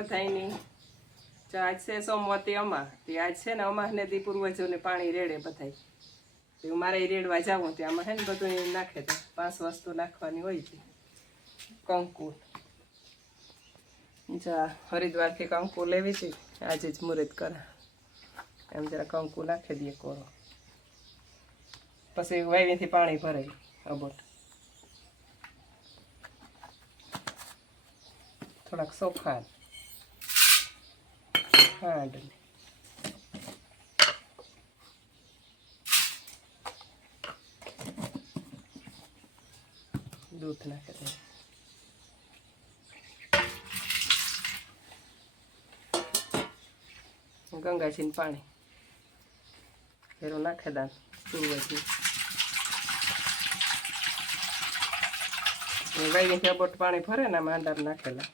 બધાયની આજ છે સોમવતી અમા તે આજ છે ને અમાને દી પૂર્વજોને પાણી રેડે બધાય તે મારે રેડવા જાવું તે આમાં હે ને બધું નાખે તો 5 વસ્તુ નાખવાની હોય છે કંકુ જા હરિદ્વારથી કંકુ લેવી છે આજે જ મુહૂર્ત કરા એમ જરા કંકુ નાખી દઈએ કોરો પછી વાવીથી પાણી ભરાય અબોટ થોડાક સોફા ખાંડ દૂધ નાખી દે ગંગાજીનું પાણી ફેરું નાખે દાન પૂર્વજી વાઈથી અબોટ પાણી ભરે ને માંડા નાખેલા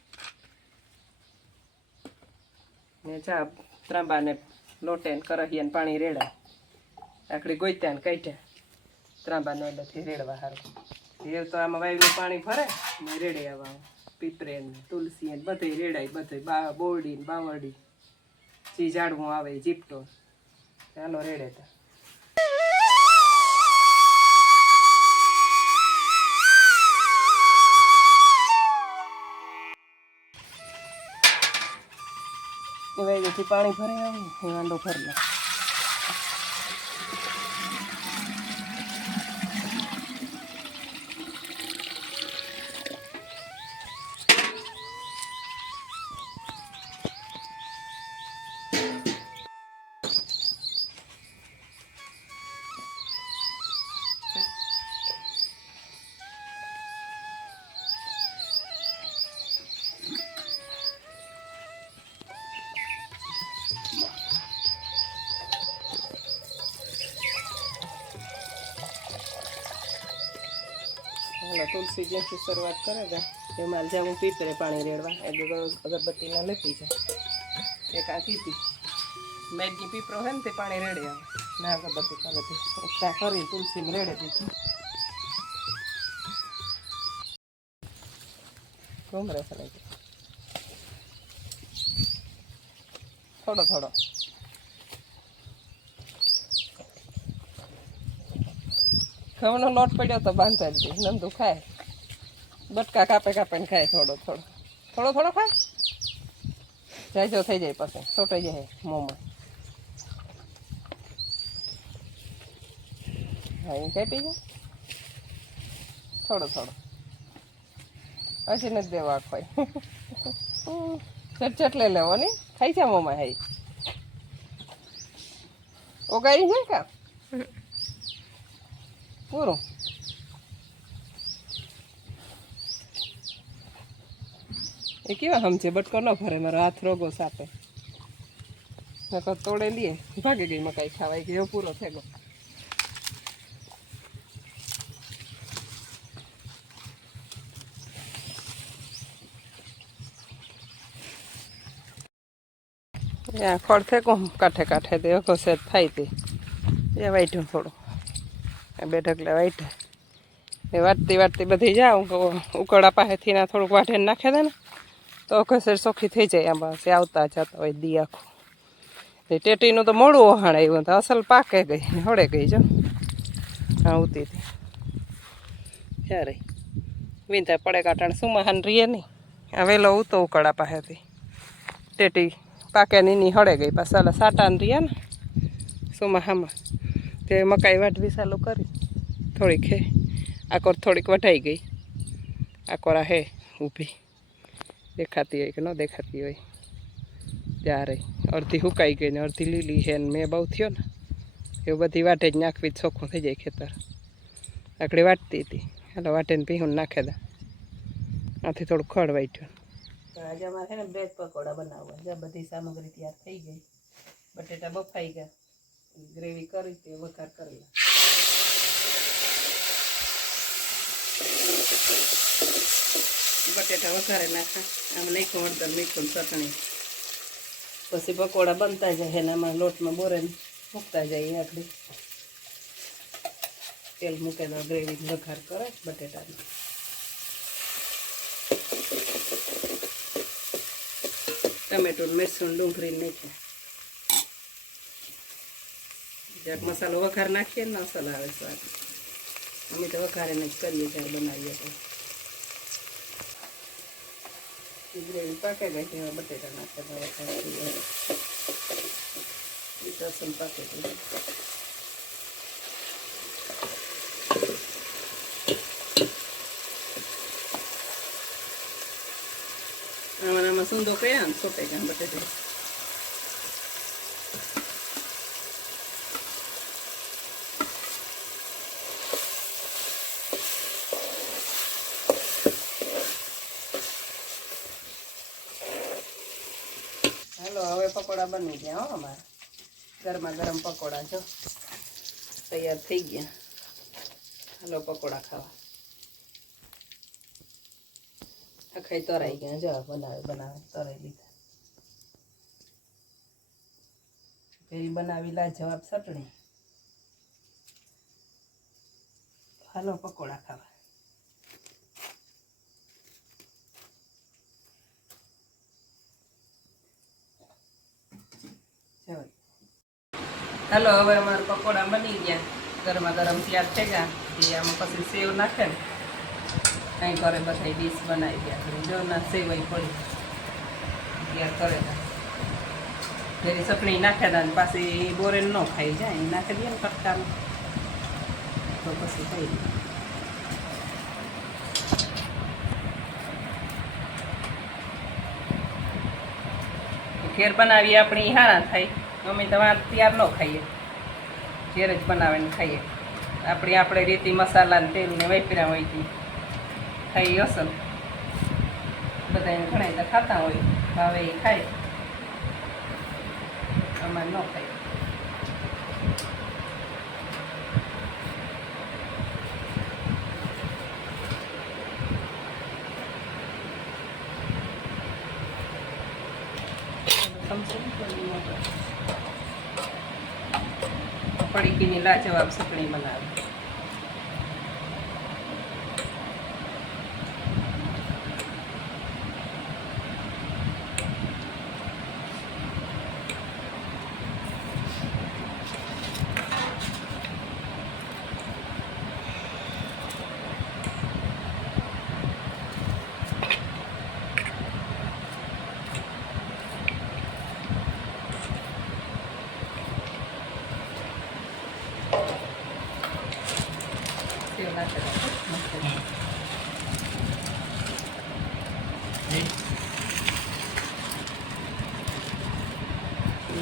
ને ચા ત્રાંબાને લોટે ને કરહીને પાણી રેડાય આખડી ગોઈતા ને કાઢ્યા ત્રાંબાને એલેથી રેડવા સારું એ તો આમાં વાયનું પાણી ભરે ને રેડે આવા પીપરે ને તુલસી ને બધે રેડાય બધે બોરડી ને બાવરડી જે ઝાડવું આવે જીપટો ચાલો રેડે તા વાયથી પાણી ભરી આવે વાંડો ભરી तुलसी जैसी शुरुआत करेगा ये माल जा હું પીપરે પાણી રેડવા એ અગરબત્તીના લેતી જાય એક આ કીધી મેગી પીપરો હે ને તે પાણી રેડે આવે ના અગરબત્તી કરેથી એકતા કરી તુલસીમાં રેડે દીધી ઘૂમ રહે છે થોડો થોડો ઘઉંનો લોટ પડ્યો તો બાંધાઈ દે નંદુ ખાય બટકા કાપે કાપે ને ખાય થોડો થોડો થોડો થોડો ખાય જાજો થઈ જાય પછી છોટાઈ જાય મોંમાં હા એ કાપી જાય થોડો થોડો હજી નથી દેવા ખોય ચટચટ લઈ લેવો ને ખાઈ છે મોંમાં હાઈ ઓગાઈ જાય કા પૂરું એ કેવા સમજે બટકો ન ભરે મારો હાથ રોગો સાપે તોડે લઈએ ભાગી ગઈ મકાઈ ખાવાઈ ગયો પૂરો થઈ ગયો ખડ થેકો કાંઠે કાંઠે તે અખો સેજ થાય તે એ વાઈટું થોડું બે ઢગલા વાઈટા એ વાટતી વાટતી બધી જાઉં ઉકળા પાસેથી ના થોડુંક વાઢે નાખે દે ને તો અખસર ચોખ્ખી થઈ જાય આમ પાસે આવતા જતા હોય દી આખું એ ટેટીનું તો મોડું ઓહાણ આવ્યું તો અસલ પાકે ગઈ હળે ગઈ જો આવતી હતી ક્યારે વિંધા પડે કાંટાણ સુમાહાન રીએ નહીં આ વહેલો ઉતો ઉકળા પાસેથી ટેટી પાકે ની હળે ગઈ પાછા સાટાને રીએ ને સુમાહામાં તે મકાઈ વાટવી ચાલુ કરી થોડીક હે આકોર થોડીક વઢાઈ ગઈ આકોર હે ઊભી દેખાતી હોય કે ન દેખાતી હોય ત્યારે અડધી સુકાઈ ગઈ ને અડધી લીલી છે ને મેં બહુ થયો ને એવું બધી વાટે જ નાખવી જ ચોખ્ખું થઈ જાય ખેતર આકડી વાટતી હતી હાલો વાટે ને પીહું નાખે દા આથી થોડું ખડ વાટ્યું આજે અમારે છે ને બ્રેડ પકોડા બનાવવા જ્યાં બધી સામગ્રી તૈયાર થઈ ગઈ બટેટા બફાઈ ગયા ગ્રેવી કરી તે વઘાર કરી બટેટા વઘારે નાખા આમ નાખ્યું હળદર મીઠું ચટણી પછી પકોડા બનતા જાય એનામાં લોટમાં બોરે મૂકતા જાય આટલી તેલ મૂકે દો ગ્રેવી વઘાર કરે બટેટાની ટમેટું મરચું ડુંગળી નાખ્યા જરાક મસાલો વઘાર નાખીએ ને મસાલો આવે સ્વાદ અમે તો વઘારીને જ કરીએ ત્યારે બનાવીએ તો ગ્રેવી પાકે ગઈ છે બટેટા નાખે લસણ પાકે ગઈ આમાં સૂંદો કયા ને સોટે ગયા બટેટા હાલો હવે પકોડા બની ગયા હો અમારા ગરમા ગરમ પકોડા જો તૈયાર થઈ ગયા હાલો પકોડા ખાવા આખાઈ તરાઈ ગયા જો બનાવે તરાઈ લીધા ફેરી બનાવી લાજવાબ ચટણી હાલો પકોડા ખાવા હાલો હવે અમારા પકોડા બની ગયા ગરમા ગરમ તૈયાર થઈ ગયા એ આમાં પછી સેવ નાખે ને કંઈ કરે બધા ડીશ બનાવી ગયા જો ના સેવાઈ પડી તૈયાર કરેલા ફેરી ચટણી નાખેલા ને પાછી બોરેન ન ખાઈ જાય એ નાખી દઈએ ને કટકામાં તો પછી ખાઈ દઈએ ઘેર બનાવીએ આપણી હારા થાય અમે તમારે તૈયાર ન ખાઈએ ઘેર જ બનાવીને ખાઈએ આપણે રીતિ મસાલા ને તેલ ને વાપર્યા હોય કે ખાઈ અસલ બધાને ઘણા તો ખાતા હોય ભાવે એ ખાય અમારે ન ખાય પડીકીની લાજવાબ ચટણી બનાવે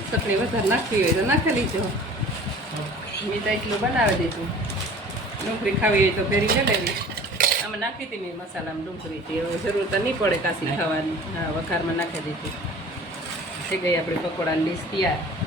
ચટણી વધારે નાખવી હોય તો નાખી લીધો મેં તો એટલું બનાવી દીધું ડુંગળી ખાવી હોય તો ફેરી લઈ લેવી આમાં નાખી હતી મેં મસાલામાં ડુંગળીથી હવે જરૂર તો નહીં પડે કાશી ખાવાની હા વઘારમાં નાખી દીધી થઈ ગઈ આપણી પકોડાની ડીશ તૈયાર